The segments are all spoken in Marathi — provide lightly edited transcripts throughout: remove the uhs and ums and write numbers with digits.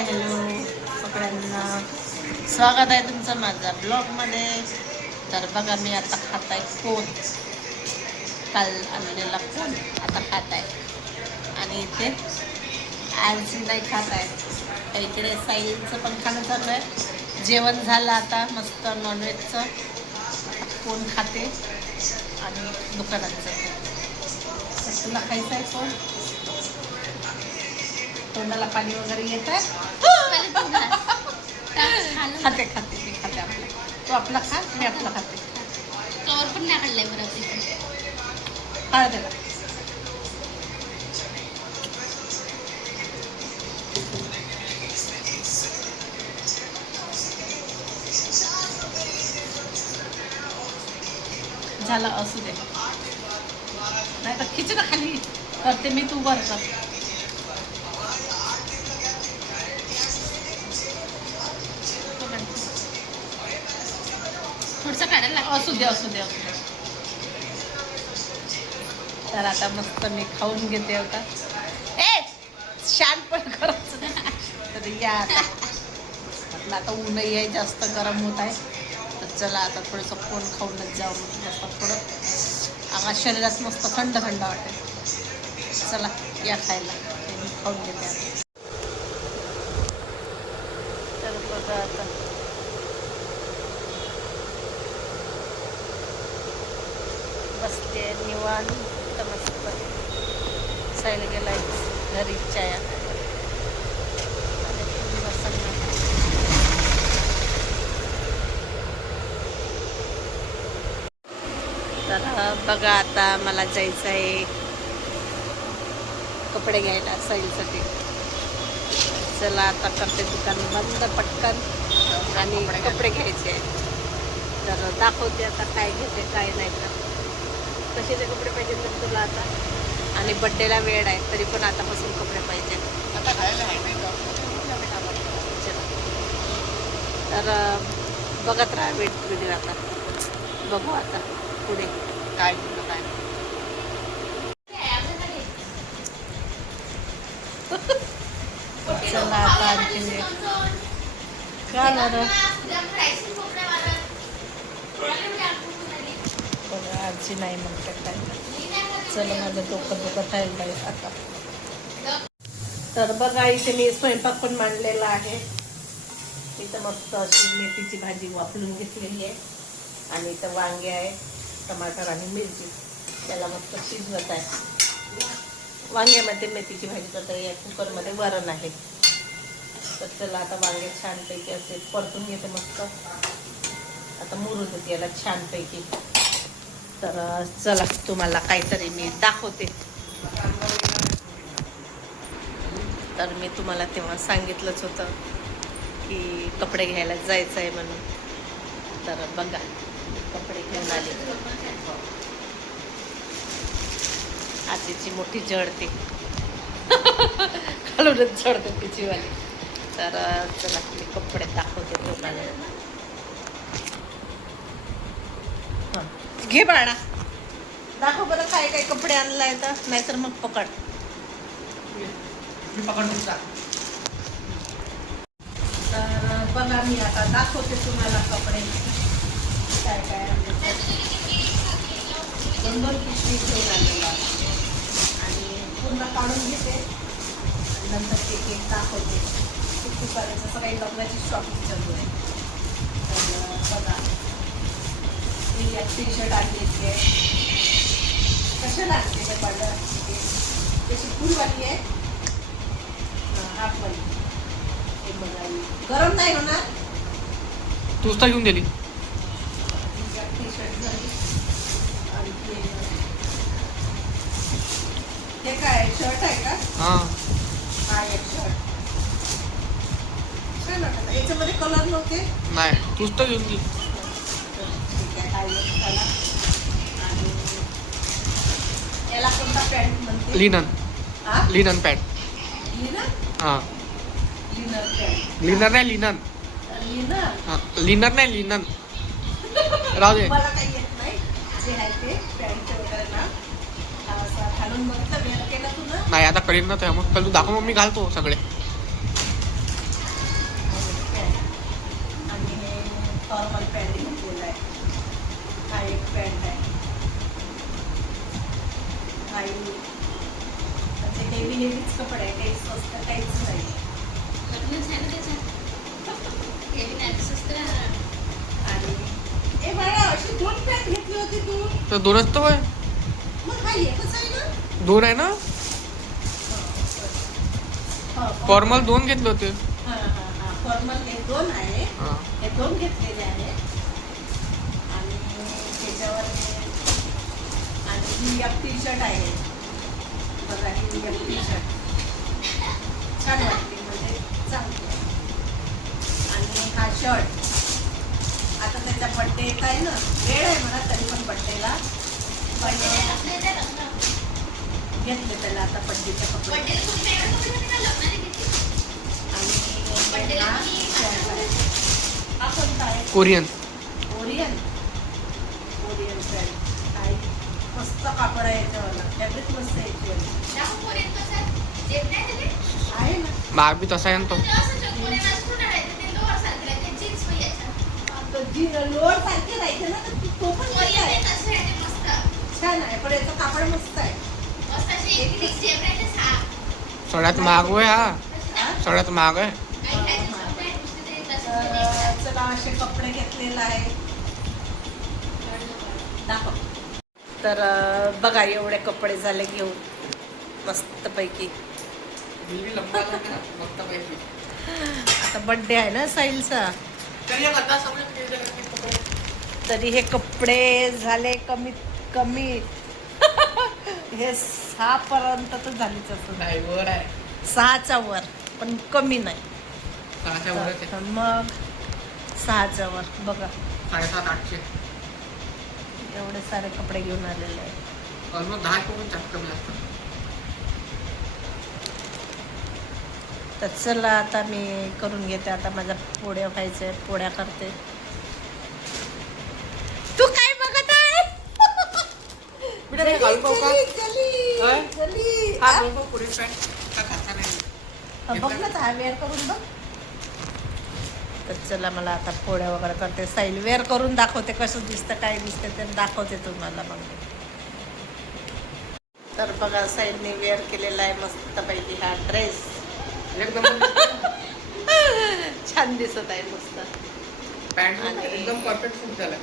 हाय हॅलो सगळ्यांना, स्वागत आहे तुमचं माझ्या ब्लॉगमध्ये. तर बघा मी आता खात आहे कोण, काल आणलेला कोण आता खात आहे. आणि इथे आरसी नाही खात आहे. इकडे साईलचं पण खाणं चालू आहे. जेवण झालं आता मस्त नॉनव्हेजचं. कोण खाते आणि दुकानाचं. तुला खायचं आहे कोण? तोंडाला पाणी वगैरे येत आहे. खाते खाते मी खाते आपलं. तू आपला खा, मी आपला खाते. कवर पण नाही काढलंय बरं काढ त्याला. झालं असू दे, नाही तर खिचडं खाली करते मी, तू वर कर. थोडंसं काढायला लागतं. असू दे असू दे असू दे. तर आता मस्त मी खाऊन घेते. होता ए शान पण करायचं नाही. तर या आता म्हटलं आता ऊनही आहे, जास्त गरम होत आहे. तर चला आता थोडंसं कोण खाऊनच जाऊ. मस्त थोडं आम्हा शरीरात मस्त थंड थंड वाटेल. चला या खायला. ते मी खाऊन घेते आता. तर बघा आता बसते निवांत मस्त. साईल गेलाय घरी चाया. तर बघा आता मला जायचं आहे कपडे घ्यायला साईलसाठी. चला आता करते दुकान बंद पटकन आणि कपडे घ्यायचे. तर दाखवते आता काय घेते काय नाही. तर कशाचे कपडे पाहिजे तर तुला आता. आणि बड्डेला वेळ आहे तरी पण आतापासून कपडे पाहिजे. तर बघत राहा व्हिडिओ. आता बघू आता पुढे काय काय. चला आता आणखी काय बरं बघा आजी नाही म्हणते काय. चला माझं डोकं दुखत आहे आता. तर बघा इथे मी स्वयंपाक पण मांडलेला आहे. इथं मस्त अशी मेथीची भाजी वापरून घेतलेली आहे. आणि इथं वांगे आहे, टमाटर आणि मिरची. त्याला मस्त शिजवत आहे. वांग्यामध्ये मेथीची भाजी करता. या कुकरमध्ये वरण आहे. तर चला आता वांगे छानपैकी असे परतून घेते मस्त. आता मुरून देते याला छानपैकी. तर चला तुम्हाला काहीतरी मी दाखवते. तर मी तुम्हाला तेव्हा सांगितलंच होतं की कपडे घ्यायला जायचं आहे म्हणून. तर बघा कपडे घेऊन आले. आजीची मोठी जळते खालूनच जळते तिची वाली. तर चला मी कपडे दाखवते तुम्हाला. हां घे बाळा, दाखव बरं काय काय कपडे आणलाय. तर नाहीतर मग पकड. तर बघा मी आता दाखवते तुम्हाला कपडे काय काय आणले. 2 पिशवी घेऊन आलेला आणि पूर्ण काढून घेते आणि नंतर एक दाखवते. खूप करायचं सगळी लग्नाची शॉपिंग चालू आहे. तर बघा मी एक टी शर्ट आणलेली आहे. कशाला आणते ते बघा. त्याची फुलवाली आहे, हाफवाली. हे बघा गरम नाही होणार. तूच तर घेऊन दिली. टी शर्ट झाली. हे काय शर्ट आहे का? हा एक शर्ट छान वाटत. याच्यामध्ये कलर नव्हते. नाही तूच तर घेऊन दिली. ठीक आहे हा एक झाला. आणि याला कोणता पॅन्ट म्हणते? लिनन. हा लिनन पॅन्ट. लिनन. हां लिनन पॅन्ट. लिनर नाही लिनन. लिनन. हां लिनर नाही लिनन. राहू दे. मला काही येत नाही जे आहे ते पॅन्ट वगैरे ना असं घालून बघितलं. वेअर केलं तू ना. नाही आता करीन ना तेव्हा. मग तू दाखव मग मी घालतो सगळे. फॉर्मल पॅन्ट घेतलेला आहे. हा एक पॅन्ट आहे. म्हणजे हेवीच कपडे आहे, काही स्वस्त काहीच नाही. लग्नच आहे ना त्याचं. हेवी नाही स्वस्त राहणार. आणि ए बाळा, अशी 2 पॅन्ट घेतली होती तू. तर दोनच तर होय. मग हा एकच आहे ना. 2 आहे ना. फॉर्मल 2 घेतले होते. फॉर्मल हे 2 आहे. हा. हे 2 घेतलेले आहे. आणि त्याच्यावर आणि ही एक टी शर्ट आहे. बघा, ही एक टी शर्ट छान वाटते, म्हणजे चांगली आहे. आणि हा शर्ट, आता त्याचा बड्डे येत आहे ना, वेळ आहे म्हणा तरी पण बड्डेला पण घेतले त्याला आता बड्डेचे कपडे. आणि हा कोणता आहे? कोरियन. Orion pant. काय मस्त कापड आहे याच्यावाला, फॅब्रिक मस्त आहे याच्यावाली. आहे ना. माग बी तसा आहे ना तो. लोअर सारखे राहायचे ना, तर तो पण छान आहे, पण याचं कापड मस्त आहे. सगळ्यात महाग होय हा. हा? सगळ्यात महाग आहे. तर चला, असे कपडे घेतलेले आहे. दाखव. तर बघा, एवढे कपडे झाले घेऊन मस्तपैकी. आता बड्डे आहे ना साहिलचा, तरी हे कपडे झाले कमीत कमी हे 6 पर्यंत तर झालीच असं. नाही वर आहे. 6च्या वर, पण कमी नाही. 6च्या वरच आहे. मग 6च्या वर बघा, 750-800. एवढे सारे कपडे घेऊन आलेले आहे. ऑलमोस्ट 10 करून जास्त कमी असतात. तर चला, आता मी करून घेते. आता माझ्या पोळ्या व्हायच्या, पोळ्या करते. तू काय बघत आहे? बेटा, मी घालू पाहू का? काय? जली. हा घालू पाहू कोरियन पॅन्ट. का खाता नाही? बघ ना, हा वेअर करून बघ. तर चला, मला आता पोळ्या वगैरे करते. साईल वेअर करून दाखवते कसं दिसतं, काय दिसतं ते दाखवते तुम्हाला. मग तर बघा, साईलने वेअर केलेला आहे मस्तपैकी हा ड्रेस. एकदम छान दिसत आहे मस्त. पॅन्ट आणि- एकदम परफेक्ट सूट झालाय.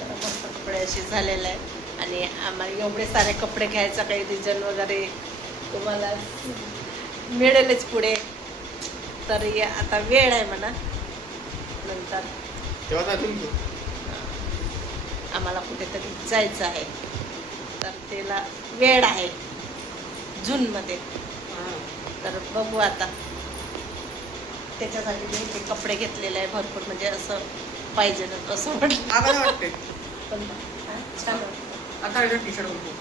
तर मस्त कपडे असे झालेले आहे. आणि आम्हाला एवढे सारे कपडे घ्यायचा काही रिजन वगैरे तुम्हाला मिळेलच पुढे. तर आता वेळ आहे म्हणा, नंतर तेव्हा अजून घेऊ. आम्हाला कुठेतरी जायचं आहे, तर त्याला वेळ आहे जूनमध्ये. तर बघू आता, त्याच्यासाठी मी ते कपडे घेतलेले आहे भरपूर, म्हणजे असं पाहिजे ना असं म्हटलं. आम्हाला वाटते पण हा, छान वाटतं. आता टी शर्ट घालतो.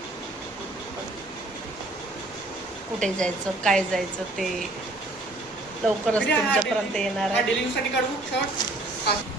कुठे जायचं, काय जायचं ते लवकरच तुमच्यापर्यंत येणार आहे. डेली यूजसाठी काढू शर्ट.